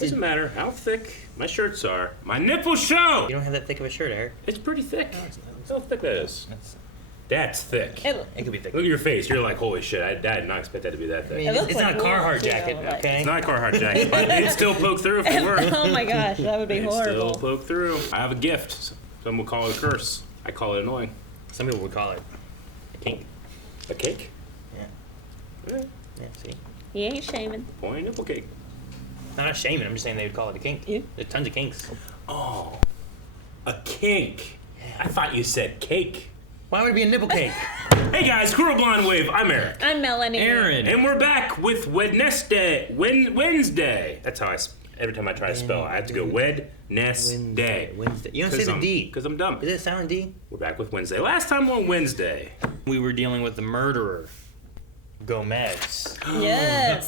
Doesn't matter how thick my shirts are. My nipples show! You don't have that thick of a shirt, Eric. It's pretty thick. How thick that is. That's thick. It could be thick. Look at your face. You're like, holy shit, I did not expect that to be that thick. I mean, it's not a Carhartt jacket, okay? It's not a Carhartt jacket, but it'd still poke through if it were. Oh my gosh, that would be It'd horrible. still poke through. I have a gift. Some will call it a curse. I call it annoying. Some people would call it a kink. A cake? Yeah. Yeah. Yeah, see? He ain't shaming. Boy, nipple cake. I'm not shaming, I'm just saying they would call it a kink. Yeah. There's tons of kinks. Oh, a kink. I thought you said cake. Why would it be a nipple cake? Hey guys, Squirrel Blonde Wave. I'm Eric. I'm Melanie. Aaron. And we're back with Wednesday. Wednesday. That's how every time I try to spell, I have to go Wednesday. Wednesday. You don't say the D. Because I'm dumb. Does it sound D? We're back with Wednesday. Last time on Wednesday. We were dealing with the murderer, Gomez. Yes.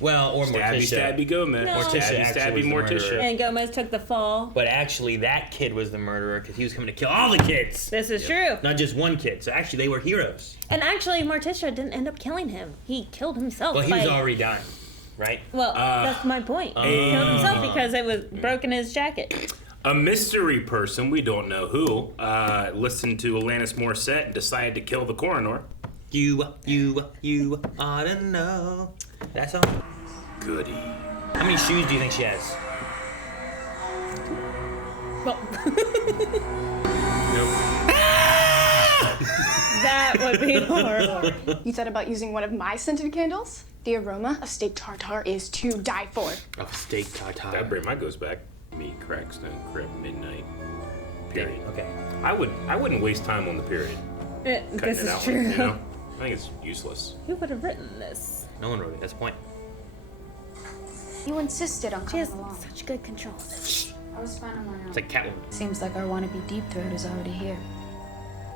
Well, or Stabby, Morticia. stabby, Gomez. No. Morticia actually Stabby, was the Morticia. murderer. And Gomez took the fall. But actually, that kid was the murderer because he was coming to kill all the kids. This is true. Not just one kid. So actually, they were heroes. And actually, Morticia didn't end up killing him. He killed himself. Well, he was already dying, right? Well, that's my point. He killed himself because it was broken his jacket. A mystery person, we don't know who, listened to Alanis Morissette and decided to kill the coroner. You ought to know. That song? Goody. How many shoes do you think she has? Well, Nope. that would be horrible. You thought about using one of my scented candles? The aroma of steak tartare is to die for. Oh, steak tartare. That brain, mine goes back. Me, Crackstone, Crib, Midnight. Period. Okay. I wouldn't waste time on the period. This Cutting it is out, true. You know? I think it's useless. Who would have written this? No one wrote it. That's the point. You insisted on She coming has along. such good control of this. I was fine on my own. It's like Catwoman. Seems like our wannabe deep throat is already here.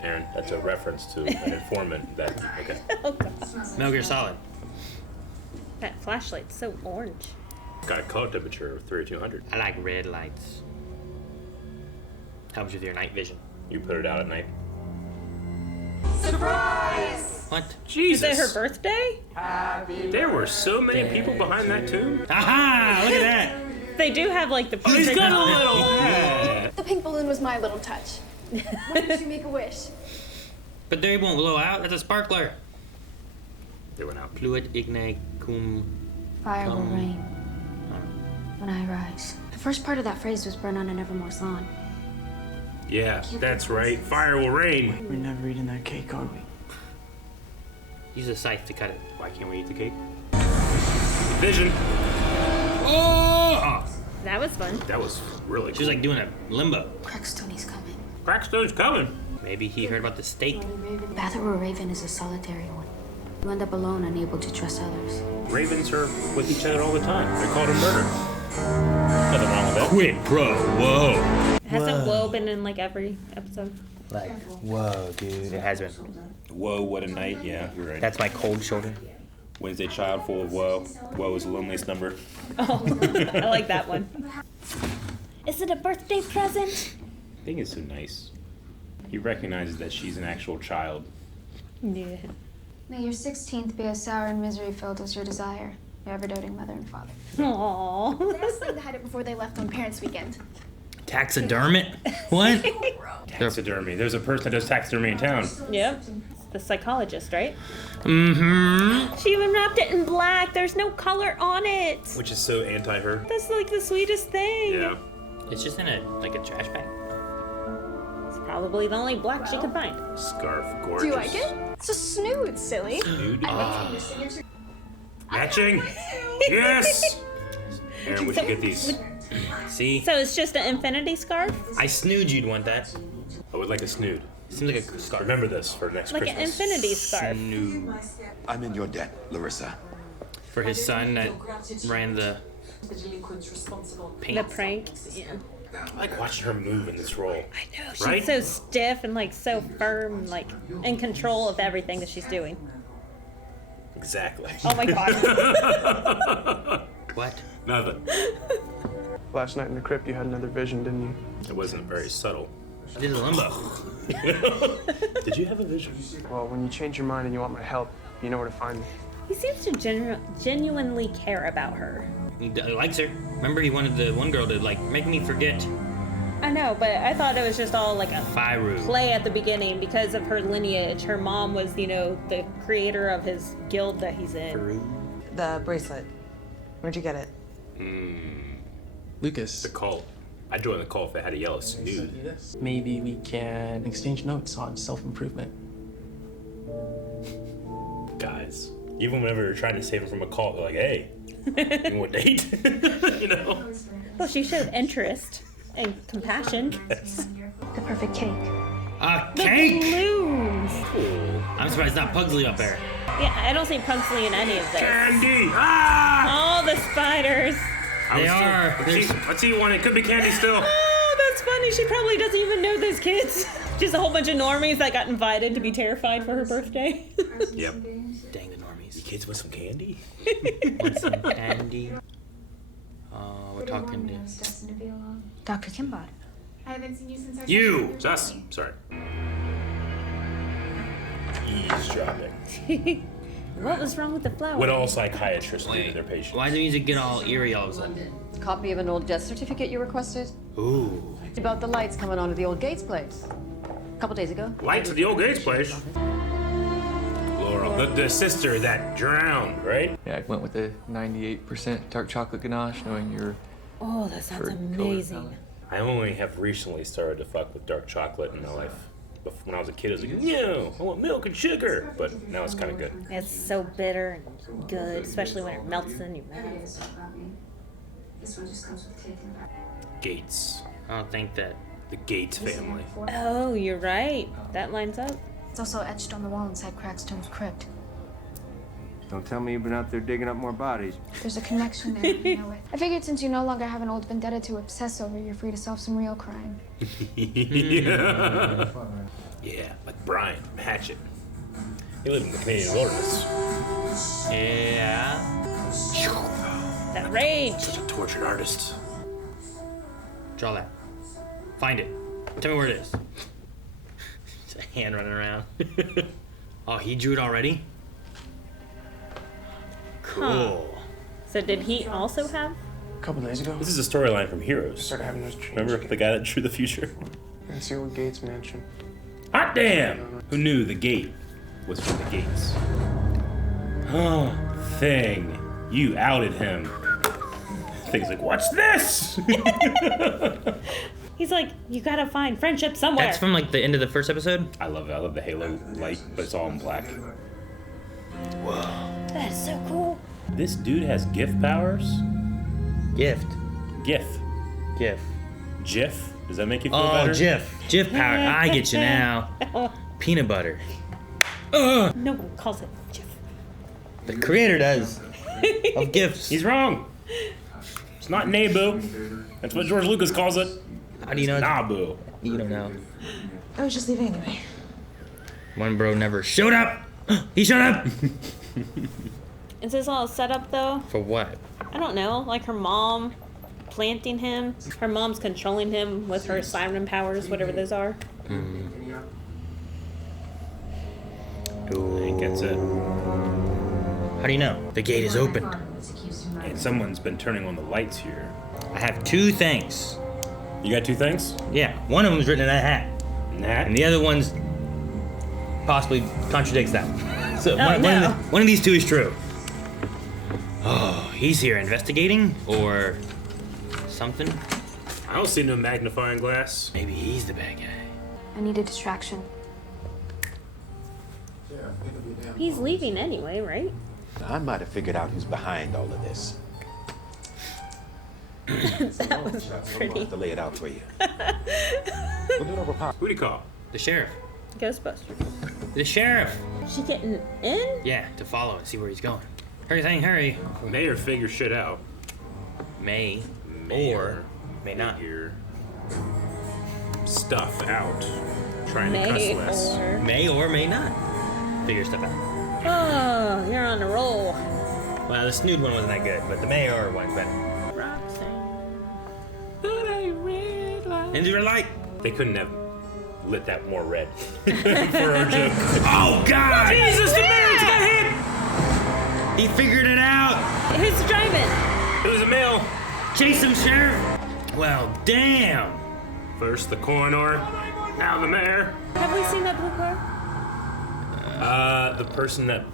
Aaron, that's a reference to an informant that. Okay. Oh god. Metal Gear Solid. That flashlight's so orange. Got a color temperature of 3200. I like red lights. Helps with your night vision. You put it out at night. What? Jesus. Is it her birthday? There were so many people behind that tune. Aha! Look at that. They do have like the He's got a little hat. The pink balloon was my little touch. Why didn't you make a wish? But they won't blow out. That's a sparkler. They went out. Fluid ignite cum. Fire will rain when I rise. The first part of that phrase was burned on an Evermore's lawn. Yeah, that's right. Fire will rain. We're never eating that cake, are we? Use a scythe to cut it. Why can't we eat the cake? Vision. Oh! That was fun. That was really She was like doing a limbo. Crackstony's coming. Crackstone's coming. Maybe he heard about the steak. Battle or Raven is a solitary one. You end up alone, unable to trust others. Ravens are with each other all the time. They're called a murder. Nothing wrong with that. Quid Pro Woe. Hasn't Woe been in like every episode? Like, whoa, dude. It has been. Whoa, what a night. Yeah, you're right. That's my cold shoulder. Wednesday child full of woe. Woe is the loneliest number. Oh, I like that one. Is it a birthday present? Thing is so nice. He recognizes that she's an actual child. Yeah. May your 16th be as sour and misery-filled as your desire, your ever-doting mother and father. Aww. They asked them to hide it before they left on Parents' Weekend. Taxidermit? What? Taxidermy. There's a person that does taxidermy in town. Yep. The psychologist, right? Mm-hmm. She even wrapped it in black. There's no color on it. Which is so anti-her. That's like the sweetest thing. Yeah. It's just in a trash bag. It's probably the only black she could find. Scarf, gorgeous. Do you like it? It's a snood, silly. Nude. Matching. Yes. Aaron, we should get these. See? So it's just an infinity scarf? I snood you'd want that. I would like a snood. Seems like a scarf. Remember this for next Like Christmas. an infinity scarf. Snood. I'm in your debt, Larissa. For his son that ran the paint. The prank. Yeah. I like watching her move in this role. I know. She's Right? so stiff and like so firm, and, like in control of everything that she's doing. Exactly. Oh my god. What? Nothing. Last night in the crypt, you had another vision, didn't you? It wasn't very subtle. I did a limbo. Did you have a vision? Well, when you change your mind and you want my help, you know where to find me. He seems to genuinely care about her. He likes her. Remember, he wanted the one girl to like make me forget. I know, but I thought it was just all like a Firu. play at the beginning because of her lineage. Her mom was, the creator of his guild that he's in. The bracelet. Where'd you get it? Lucas, The cult. I'd join the cult if they had a yellow snood. maybe we can exchange notes on self-improvement. Guys, even whenever you're trying to save him from a cult, they're like, hey, you want to date? You know? Well, she showed interest and compassion. The perfect cake. A The cake! balloons. Cool. I'm surprised it's not Pugsley up there. Yeah, I don't see Pugsley in any of this. Candy! Ah! All the spiders. They are. Let's see one. It could be Candy still. Oh, that's funny. She probably doesn't even know those kids. Just a whole bunch of normies that got invited to be terrified for her birthday. Yep. Dang the normies. You kids want some candy? Want some candy? We're talking to... Dr. Kimbot. I haven't seen you since our You! It's us. Sorry. Eavesdropping. What was wrong with the flower? What all psychiatrists do to their patients? Why does the music get all eerie all of a sudden? Copy of an old death certificate you requested? Ooh. It's about the lights coming on at the old Gates place. A couple days ago. Lights at the old Gates place. Laurel, the sister that drowned, right? Yeah, I went with the 98% dark chocolate ganache, knowing you're Oh, that sounds for amazing. color. I only have recently started to fuck with dark chocolate in my life. But when I was a kid, I was like, no, I want milk and sugar. But now it's kind of good. It's so bitter and good, especially when it melts in your mouth. This one just comes with cake and wrap. Gates. I don't think that. The Gates family. Oh, you're right. That lines up. It's also etched on the wall inside Crackstone's crypt. Don't tell me you've been out there digging up more bodies. There's a connection there. You know it. I figured since you no longer have an old vendetta to obsess over, you're free to solve some real crime. Yeah. Yeah, like Brian from Hatchet. He lived in the Canadian wilderness. Yeah. That rage. Such a tortured artist. Draw that. Find it. Tell me where it is. It's a hand running around. Oh, he drew it already? Cool. So did he also have? A couple days ago, This is a storyline from Heroes. started having those dreams. Remember the guy that drew the future? It's the old Gates mansion. Hot damn! Who knew the gate was from the Gates? Oh, Thing. You outed him. Thing's like, what's this? He's like, you gotta find friendship somewhere. That's from like the end of the first episode? I love it. I love the halo light, but it's all in black. Whoa. That is so cool. This dude has gift powers? Gift. GIF. GIF. GIF? Does that make you feel Oh, better? Jif. Jif power. I get you now. Peanut butter. No one calls it Jif. The creator does. Of gifts. He's wrong. It's not Naboo. That's what George Lucas calls it. How do you know? Naboo. You don't know. I was just leaving anyway. One bro never showed up. He showed up. Is this all set up though? For what? I don't know. Like her mom planting him. Her mom's controlling him with her siren powers, whatever those are. I think that's it. How do you know? The gate is open. And someone's been turning on the lights here. I have two things. You got two things? Yeah, one of them's written in that hat, Nat? and the other one's possibly contradicts that. So no. one of these two is true. Oh, he's here investigating or something. I don't see no magnifying glass. Maybe he's the bad guy. I need a distraction. He's leaving anyway, right? I might have figured out who's behind all of this. That was I'll pretty. have to lay it out for you. We'll do it over pop. Who'd he call? The sheriff. Ghostbusters. The sheriff. She getting in? Yeah, to follow and see where he's going. Hurry, thing, hurry. Mayor figure shit out. May or may not. Figure stuff out. Trying to cuss May less. or... May or may not figure stuff out. Oh, you're on a roll. Well, the snood one wasn't that good, but the may or one's better. And the red light. They couldn't have lit that more red for our joke. Oh God! Jesus, the mayor's got hit! He figured it out. Who's driving? It was a male. Chase him, Sheriff! Well, damn! First the coroner, now the mayor. Have we seen that blue car? The person that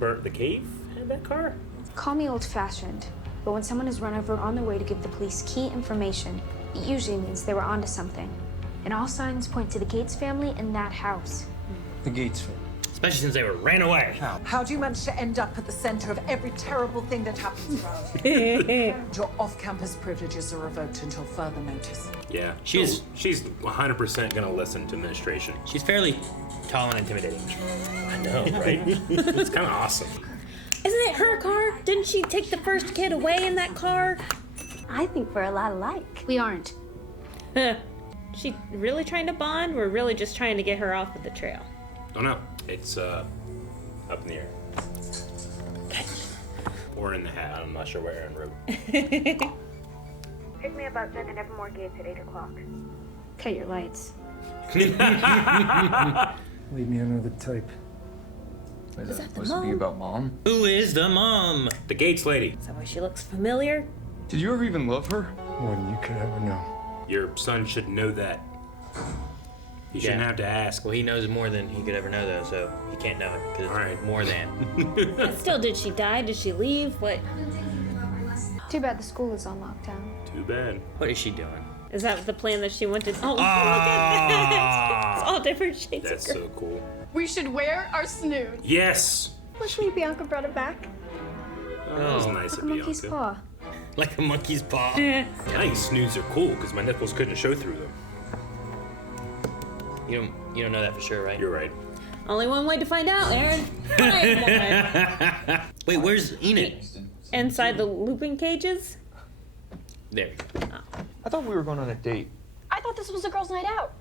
burnt the cave had that car? Call me old-fashioned, but when someone is run over on their way to give the police key information, it usually means they were onto something. And all signs point to the Gates family in that house. The Gates family. Especially since they were ran away. How do you manage to end up at the center of every terrible thing that happens around you? Your off-campus privileges are revoked until further notice. Yeah, she's 100% gonna listen to administration. She's fairly tall and intimidating. I know, right? It's kind of awesome. Isn't it her car? Didn't she take the first kid away in that car? I think we're a lot alike. We aren't. She really trying to bond? We're really just trying to get her off of the trail. Don't know. It's up in the air. Or in the hat. I'm not sure where Aaron wrote. Pick me up outside the Nevermore Gates at 8 o'clock. Cut your lights. Leave me another type. Is that the supposed to be mom? about mom? Who is the mom? The Gates lady. Is that why she looks familiar? Did you ever even love her? More than you could ever know. Your son should know that. You shouldn't have to ask. Well, he knows more than he could ever know, though, so he can't know it, because it's Alright. more than. But still, did she die? Did she leave? What? Too bad the school is on lockdown. Too bad. What is she doing? Is that the plan that she wanted? Oh, look at that! It's all different shades That's of green. so cool. We should wear our snood. Yes! Luckily, Bianca brought it back. Oh, that was nice Like of a monkey's Bianca. paw. Like a monkey's paw. I think snoods are cool because my nipples couldn't show through them. You don't know that for sure, right? You're right. Only one way to find out, Aaron. Find one. Wait, where's Enid? Inside the looping cages? There. I thought we were going on a date. I thought this was a girls' night out.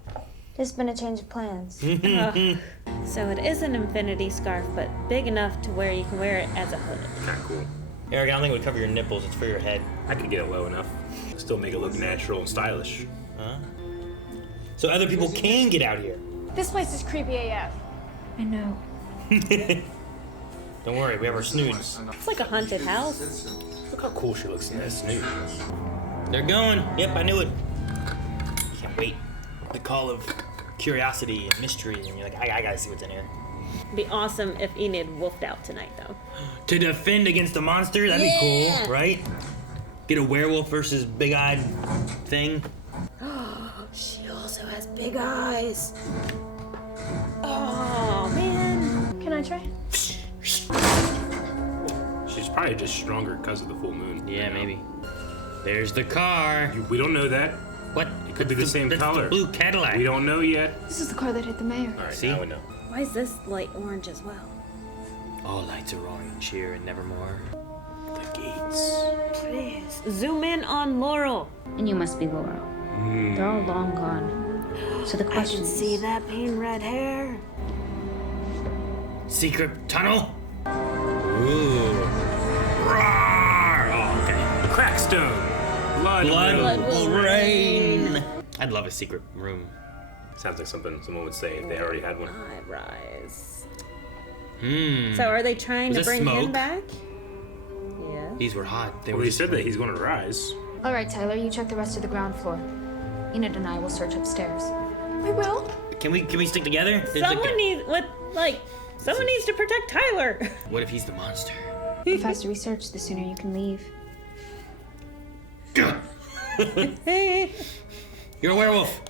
There's been a change of plans. So it is an infinity scarf, but big enough to where you can wear it as a hood. Kind of cool. Eric, I don't think it would cover your nipples. It's for your head. I could get it low enough. Still make it look natural and stylish. Huh? So other people can get out here. This place is creepy AF. I know. Don't worry, we have our snoods. It's like a haunted house. Look how cool she looks in that snood. They're going. Yep, I knew it. Can't wait. The call of curiosity and mystery, and you're like, I gotta see what's in here. It'd be awesome if Enid wolfed out tonight, though. To defend against a monster? That'd be cool, right? Get a werewolf versus big-eyed thing. She also has big eyes. Oh, man. Can I try? She's probably just stronger because of the full moon. Yeah, maybe. There's the car. We don't know that. What? It could be the same that's color. The blue Cadillac. We don't know yet. This is the car that hit the mayor. All right, See? now we know. Why is this light orange as well? All lights are orange here and nevermore. The Gates. Please, zoom in on Laurel. And you must be Laurel. They're all long gone. So the I question can is, see that pain red hair. Secret tunnel? Ooh. Roar! Oh, okay. Crackstone. Blood. Blood will- will rain. I'd love a secret room. Sounds like something someone would say if they already had one. I rise. Hmm. So are they trying Was to it bring him smoke? back? Yeah. These were hot. They Well, were he just said that he's going to rise. all right, Tyler, you check the rest of the ground floor. Enid and I will search upstairs. We will. Can we stick together? There's Someone needs someone needs to protect Tyler. What if he's the monster? The faster we search, the sooner you can leave. You're a werewolf.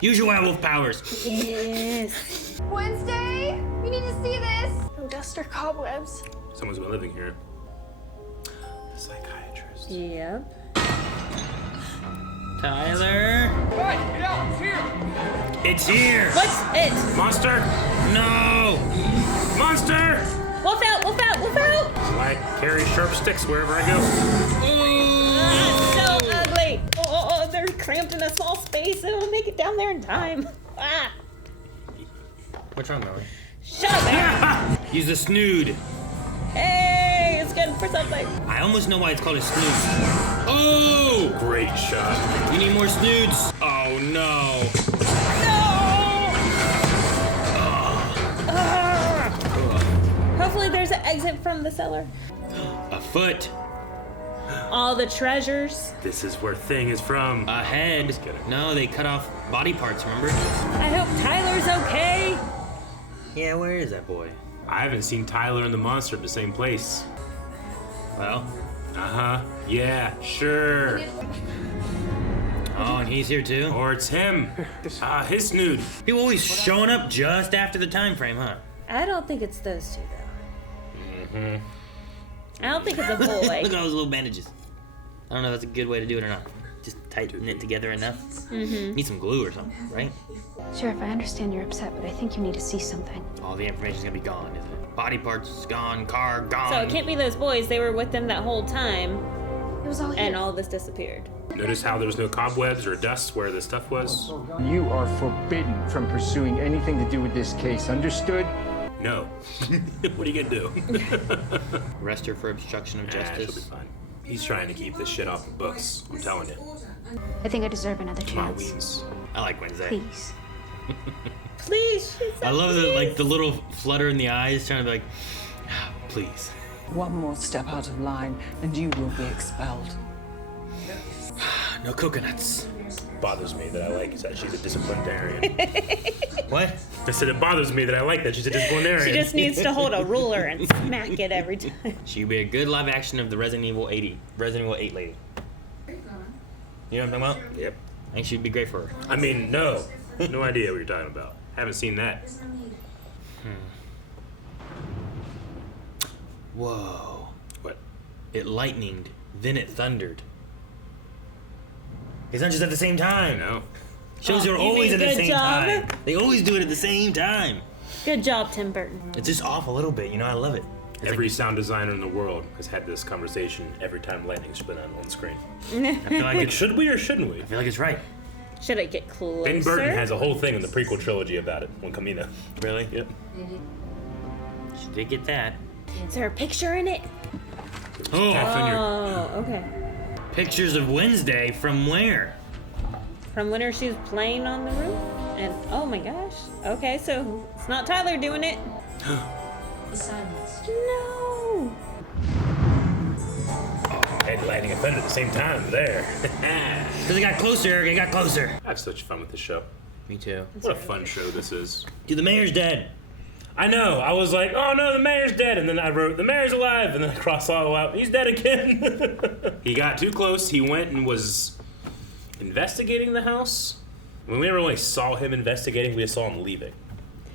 Use your werewolf powers. Yes. Wednesday, we need to see this. No dust or cobwebs. Someone's been living here. The psychiatrist. Yep. Tyler. Hey, get out! It's here! It's here. What's it? Monster! No. Monster! Wolf out! Wolf out! Wolf out! I carry sharp sticks wherever I go. So ugly. Oh, they're cramped in a small space. They won't make it down there in time. Ah! What's wrong, Melanie? Shut up, Aaron. Use the snood. Hey, it's good for something. I almost know why it's called a snood. Oh! Great shot. You need more snoods. Oh no. Hopefully there's an exit from the cellar. A foot. all the treasures. This is where Thing is from. A head. Just kidding. No, they cut off body parts, remember? I hope Tyler's okay. Yeah, where is that boy? I haven't seen Tyler and the monster at the same place. Well, Uh-huh. Yeah, sure. oh, and he's here too? Or it's him. His nude. People always showing up just after the time frame, huh? I don't think it's those two, though. Mm-hmm. I don't think it's a boy. Look at all those little bandages. I don't know if that's a good way to do it or not. Just tighten it together enough. Mm-hmm. Need some glue or something, right? Sheriff, I understand you're upset, but I think you need to see something. All the information's gonna be gone, isn't it? Body parts gone, car gone. So it can't be those boys. They were with them that whole time, It was all here. and all this disappeared. Notice how there was no cobwebs or dust where the stuff was? You are forbidden from pursuing anything to do with this case. Understood? No. What are you gonna do? Arrest her for obstruction of She'll be justice. fine. He's trying to keep this shit off the books. I'm telling you. I think I deserve another Come on, chance. Weens. I like Wednesday. Please. Please, she said I love please. the little flutter in the eyes, trying to be like, please. One more step out of line, and you will be expelled. No coconuts. Bothers me that I like is that she's a disciplinarian. What? I said it bothers me that I like that she's a disciplinarian. She just needs to hold a ruler and smack it every time. She'd be a good live action of the Resident Evil 8 lady. You know what I'm talking about? Yep. I think she'd be great for her. I mean, no. No idea what you're talking about. Haven't seen that. Whoa. What? It lightninged, then it thundered. It's not just at the same time. No. Shows Oh, are you always did at a the good same job. time. They always do it at the same time. Good job, Tim Burton. It's just off a little bit, you know, I love it. It's Every sound designer in the world has had this conversation every time lightning's been on screen. I feel like Like, should we or shouldn't we? I feel like it's right. Should I get closer? Ben Burton has a whole thing in the prequel trilogy about it on Camino. Really? Yep. She did get that. Is there a picture in it? Oh, Oh, okay. pictures of Wednesday from where? From when she was playing on the roof? And, oh my gosh. Okay, so it's not Tyler doing it. No! And lightning and thunder at the same time there. Because it got closer, it got closer. I have such fun with this show. Me too. What a fun show this is. Dude, the mayor's dead. I know. I was like, oh no, the mayor's dead. And then I wrote, the mayor's alive. And then I crossed all out, he's dead again. He got too close. He went and was investigating the house. I mean, we never really saw him investigating. We just saw him leaving.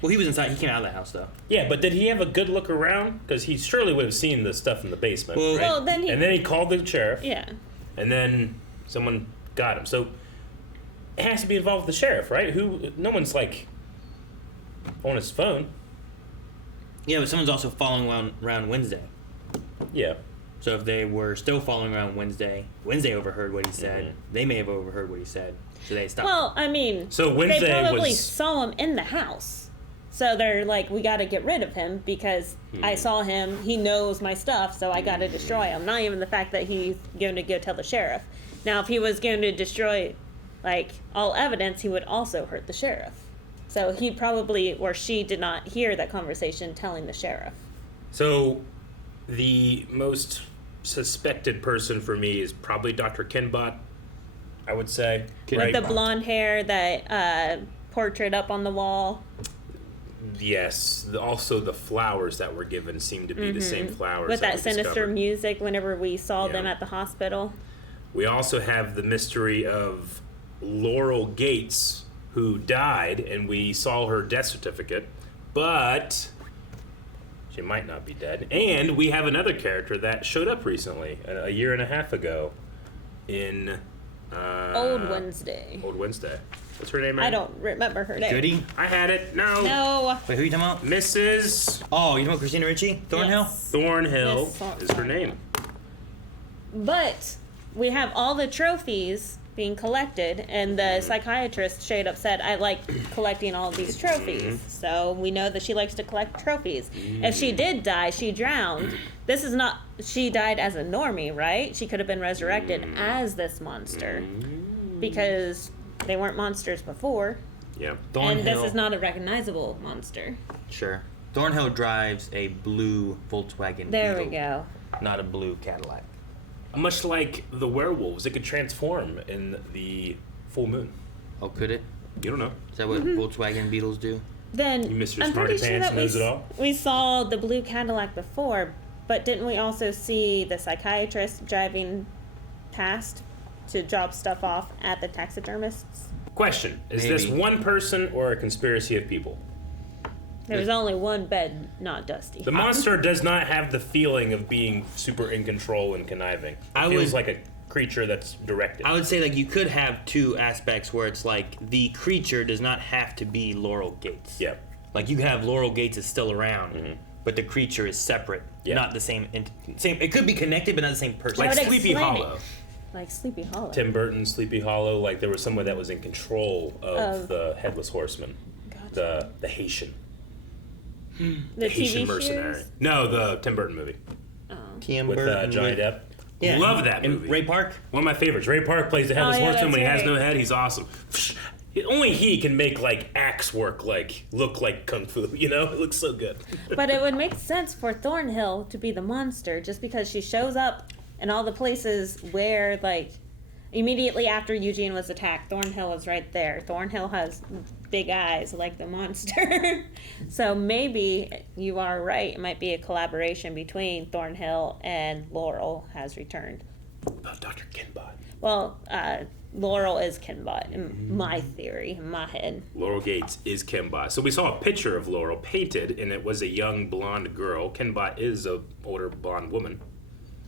Well, he was inside. He came out of the house, though. Yeah, but did he have a good look around? Because he surely would have seen the stuff in the basement, Well- right? Well, then he... And then he called the sheriff. Yeah. And then someone got him. So it has to be involved with the sheriff, right? No one's like on his phone. Yeah, but someone's also following around Wednesday. Yeah. So if they were still following around Wednesday overheard what he said. Mhm. They may have overheard what he said. So they stopped. Well, I mean, So Wednesday they probably was- saw him in the house. So they're like, we got to get rid of him because I saw him. He knows my stuff, so I got to destroy him. Not even the fact that he's going to go tell the sheriff. Now, if he was going to destroy, like, all evidence, he would also hurt the sheriff. So he probably, or she did not hear that conversation telling the sheriff. So the most suspected person for me is probably Dr. Kinbot, I would say. With the blonde hair, that portrait up on the wall. Yes. Also, the flowers that were given seem to be the same flowers. With that we sinister discovered. music whenever we saw them Yeah. at the hospital. We also have the mystery of Laurel Gates, who died, and we saw her death certificate, but she might not be dead. And we have another character that showed up recently, a year and a half ago, in Old Wednesday. Old Wednesday. What's her name? I Aaron? don't remember her name. Goody? I had it. No. No. Wait, who are you talking about? Mrs. Oh, you know Christina Ricci? Thornhill? Yes. Thornhill Miss is her name. But we have all the trophies being collected, and the psychiatrist straight up said, I like collecting all of these trophies. So we know that she likes to collect trophies. If she did die, she drowned. This is not, she died as a normie, right? She could have been resurrected as this monster. Because they weren't monsters before. Yeah. Thornhill. And this is not a recognizable monster. Sure. Thornhill drives a blue Volkswagen There Beetle, we go. not a blue Cadillac. Much like the werewolves, it could transform in the full moon. Oh, could it? You don't know. Is that what Volkswagen Beetles do? Then You Mr. I'm Smarty pretty sure Pants that knows it all. we saw the blue Cadillac before, but didn't we also see the psychiatrist driving past to drop stuff off at the taxidermist's? Question: is Maybe. this one person or a conspiracy of people? There's only one bed, not Dusty. The monster does not have the feeling of being super in control and conniving. It feels like a creature that's directed. I would say like you could have two aspects where it's like the creature does not have to be Laurel Gates. Yeah. Like you have Laurel Gates is still around, but the creature is separate, not the same. Same. It could be connected, but not the same person. Like That would Sleepy explain Hollow. Like Sleepy Hollow. Tim Burton's Sleepy Hollow, like there was someone that was in control of the Headless Horseman. Gotcha. The Haitian. The Haitian TV mercenary. series? No, the Tim Burton movie. Tim With Burton Johnny with- Depp. Yeah. Love that And movie. Ray Park. One of my favorites. Ray Park plays the Headless yeah, Horseman when he that's has right. no head. He's awesome. Only he can make like axe work look like kung fu. You know, it looks so good. But it would make sense for Thornhill to be the monster just because she shows up in all the places where, like, immediately after Eugene was attacked, Thornhill was right there. Thornhill has big eyes like the monster. So maybe you are right. It might be a collaboration between Thornhill and Laurel has returned. About Dr. Kinbot. Well, Laurel is Kinbot, in my theory, in my head. Laurel Gates is Kinbot. So we saw a picture of Laurel painted, and it was a young blonde girl. Kinbot is a older blonde woman.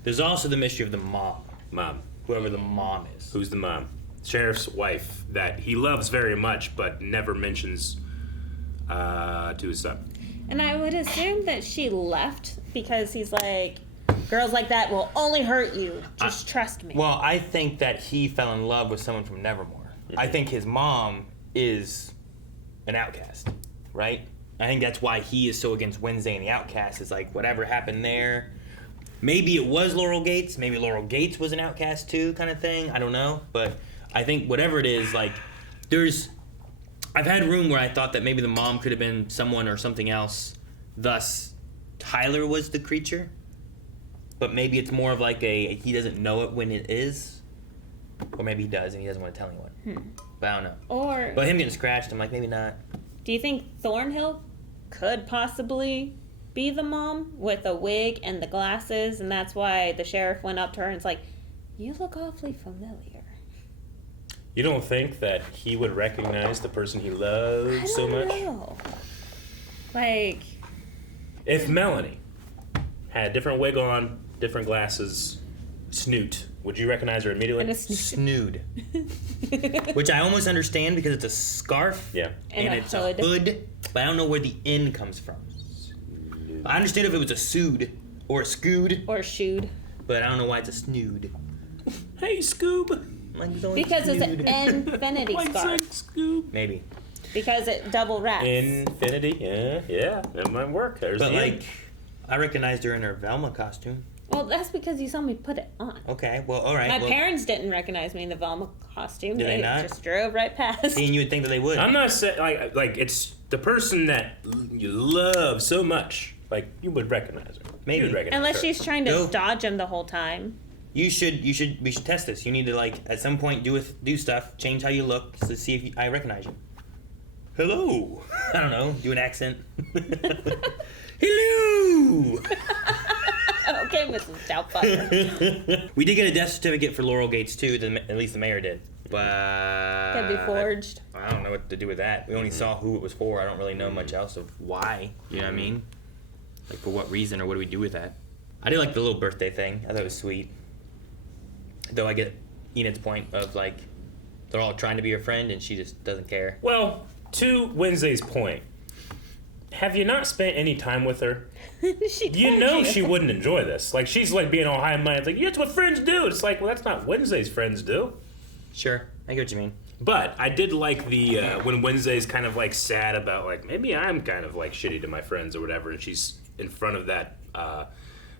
There's also the mystery of the mom. Mom. Whoever the mom is. Who's the mom? Sheriff's wife that he loves very much, but never mentions to his son. And I would assume that she left because he's like, girls like that will only hurt you. Just trust me. Well, I think that he fell in love with someone from Nevermore. I think his mom is an outcast, right? I think that's why he is so against Wednesday and the Outcast. Is like whatever happened there. Maybe it was Laurel Gates. Maybe Laurel Gates was an outcast too, kind of thing. I don't know, but I think whatever it is, like I've had room where I thought that maybe the mom could have been someone or something else. Thus, Tyler was the creature. But maybe it's more of like he doesn't know it when it is. Or maybe he does and he doesn't want to tell anyone. But I don't know. Or But him getting scratched, I'm like, maybe not. do you think Thornhill could possibly be the mom with a wig and the glasses, and that's why the sheriff went up to her and was like, you look awfully familiar. You don't think that he would recognize the person he loves so much? know. Like, If Melanie had a different wig on, different glasses, snoot, would you recognize her immediately? and a snoot. Snood. Which I almost understand because it's a scarf. Yeah. And a it's hood. a hood. But I don't know where the N comes from. I understood if it was a sued or a scood, Or shoed. but I don't know why it's a snood. Hey, Scoob. Like, going Because it's snood. an infinity scarf. Scoob. Maybe. Because it double wraps. Infinity, yeah, that might work. There's But the like, end. I recognized her in her Velma costume. Well, that's because you saw me put it on. Okay, well, all right. My well, parents didn't recognize me in the Velma costume. Did they not? Just drove right past. See, and you would think that they would. I'm not saying like it's the person that you love so much. Like you would recognize her. Maybe. You would recognize Unless her. she's trying to Go. dodge him the whole time. We should test this. You need to like at some point do stuff, change how you look to see if I recognize you. Hello. I don't know. Do an accent. Hello. Okay, Mrs. Doubtfire. We did get a death certificate for Laurel Gates too. At least the mayor did. But Could be forged. I don't know what to do with that. We only saw who it was for. I don't really know much else of why. You know what I mean? Like for what reason or what do we do with that? I did like the little birthday thing. I thought it was sweet. Though I get Enid's point of like they're all trying to be her friend and she just doesn't care. Well, to Wednesday's point, have you not spent any time with her? You know she wouldn't enjoy this. Like she's like being all high and mighty. It's like, yeah, that's what friends do. It's like, well, that's not Wednesday's friends do. Sure, I get what you mean. But I did like the when Wednesday's kind of like sad about like maybe I'm kind of like shitty to my friends or whatever, and she's in front of that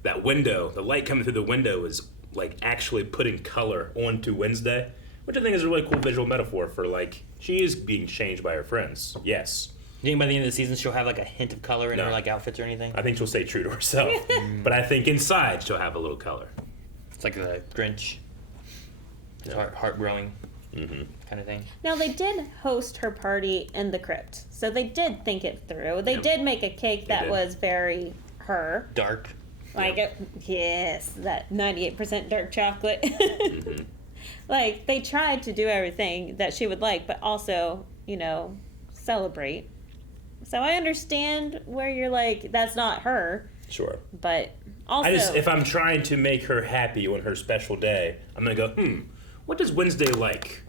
that window. The light coming through the window is like actually putting color onto Wednesday, which I think is a really cool visual metaphor for like she is being changed by her friends. Yes. You think by the end of the season she'll have like a hint of color in No. her like outfits or anything? I think she'll stay true to herself, but I think inside she'll have a little color. It's like the Grinch. It's heart growing kind of thing. Now, they did host her party in the crypt, so they did think it through. They did make a cake that was very her. Dark. Like, yes, that 98% dark chocolate. Like, they tried to do everything that she would like, but also, you know, celebrate. So I understand where you're like, that's not her. Sure. But also... if I'm trying to make her happy on her special day, I'm going to go, what does Wednesday like?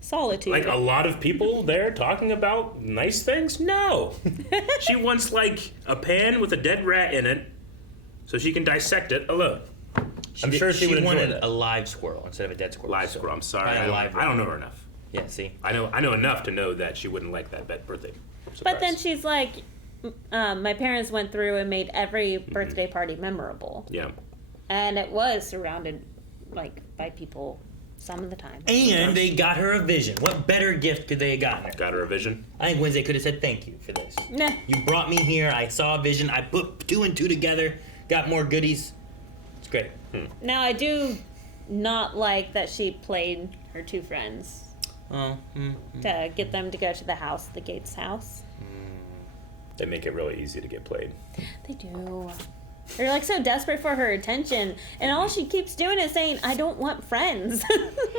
Solitude. Like a lot of people there talking about nice things? No. She wants like a pan with a dead rat in it so she can dissect it alone. I'm sure she would enjoy wanted that. a live squirrel instead of a dead squirrel. Live squirrel, I'm sorry. I don't know her enough. Yeah, see? I know enough to know that she wouldn't like that birthday surprise. But then she's like, my parents went through and made every birthday party memorable. Yeah. And it was surrounded like by people some of the time. And they got her a vision. What better gift could they have gotten her? Got her a vision? I think Wednesday could have said thank you for this. Nah. You brought me here. I saw a vision. I put 2 and 2 together. Got more goodies. It's great. Now, I do not like that she played her 2 friends Oh. to get them to go to the house, the Gates house. They make it really easy to get played. They do. They're like so desperate for her attention, and all she keeps doing is saying, I don't want friends.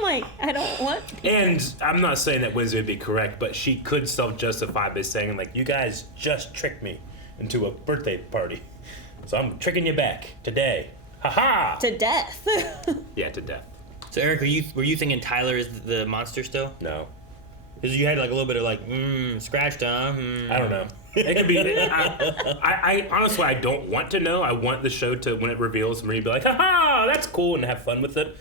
Like, I don't want people. And I'm not saying that Wednesday would be correct, but she could self-justify by saying, like, you guys just tricked me into a birthday party. So I'm tricking you back today. Ha-ha! To death. Yeah, to death. So, Eric, were you thinking Tyler is the monster still? No. Because you had like a little bit of like, scratched, huh? I don't know. It could be. I honestly, I don't want to know. I want the show to, when it reveals, Marie be like, ha-ha, that's cool, and have fun with it.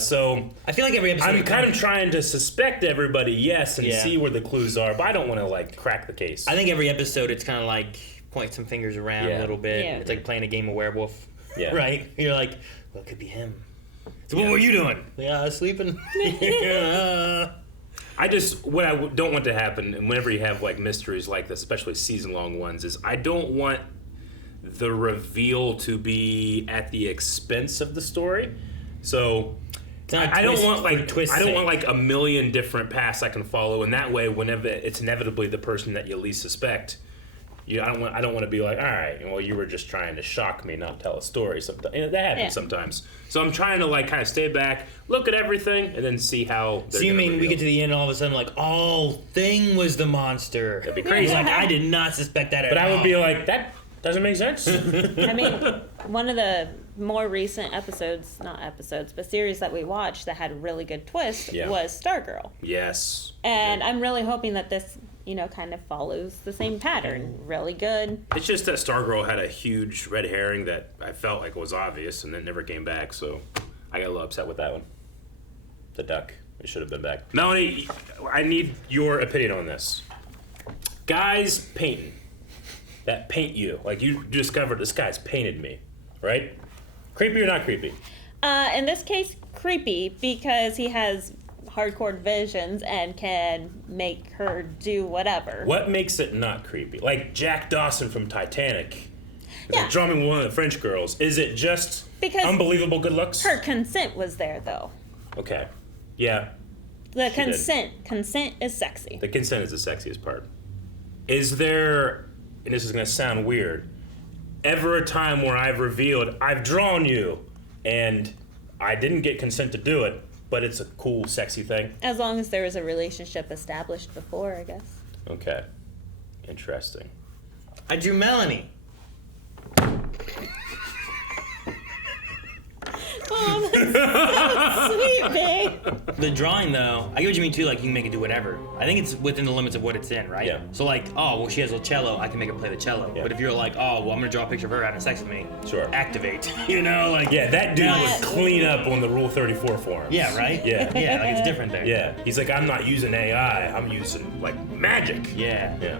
So I feel like every episode I'm kind of trying to suspect everybody, yes, and see where the clues are, but I don't want to like crack the case. I think every episode it's kind of like point some fingers around a little bit. Yeah. It's like playing a game of werewolf. Yeah. Right? You're like, well, it could be him. So what were you doing? Yeah, sleeping. What I don't want to happen, and whenever you have like mysteries like this, especially season-long ones, is I don't want the reveal to be at the expense of the story. So I don't want like a million different paths I can follow, and that way, whenever it's inevitably the person that you least suspect, I don't want to be like, all right, well, you were just trying to shock me, not tell a story. Sometimes that happens sometimes. So I'm trying to like kind of stay back, look at everything, and then see how. So you mean we get to the end, and all of a sudden, like, oh, Thing was the monster? That'd be crazy. Like, I did not suspect that at all. But I would be like, that doesn't make sense. I mean, one of the more recent but series that we watched that had a really good twist was Stargirl. Yes. And I'm really hoping that this, kind of follows the same pattern. Really good. It's just that Stargirl had a huge red herring that I felt like was obvious and then never came back, so I got a little upset with that one. The duck. It should have been back. Melanie, I need your opinion on this. Guys painting. That paint you. Like, you discovered this guy's painted me, right? Creepy or not creepy? In this case, creepy, because he has hardcore visions and can make her do whatever. What makes it not creepy? Like Jack Dawson from Titanic. Like drumming one of the French girls. Is it just unbelievable good looks? Her consent was there, though. Okay. Yeah. The consent is sexy. The consent is the sexiest part. Is there, and this is going to sound weird, ever a time where I've revealed, I've drawn you, and I didn't get consent to do it, but it's a cool, sexy thing? As long as there was a relationship established before, I guess. Okay. Interesting. I drew Melanie. Oh, that's so sweet, babe. The drawing, though, I get what you mean, too. Like, you can make it do whatever. I think it's within the limits of what it's in, right? Yeah. So, like, oh, well, she has a cello. I can make her play the cello. Yeah. But if you're like, oh, well, I'm going to draw a picture of her having sex with me. Sure. Activate. You know, like... Yeah, that dude Yeah. would clean up on the Rule 34 forums. Yeah, right? Yeah. Yeah, like, it's different there. Yeah. He's like, I'm not using AI. I'm using, like, magic. Yeah. Yeah.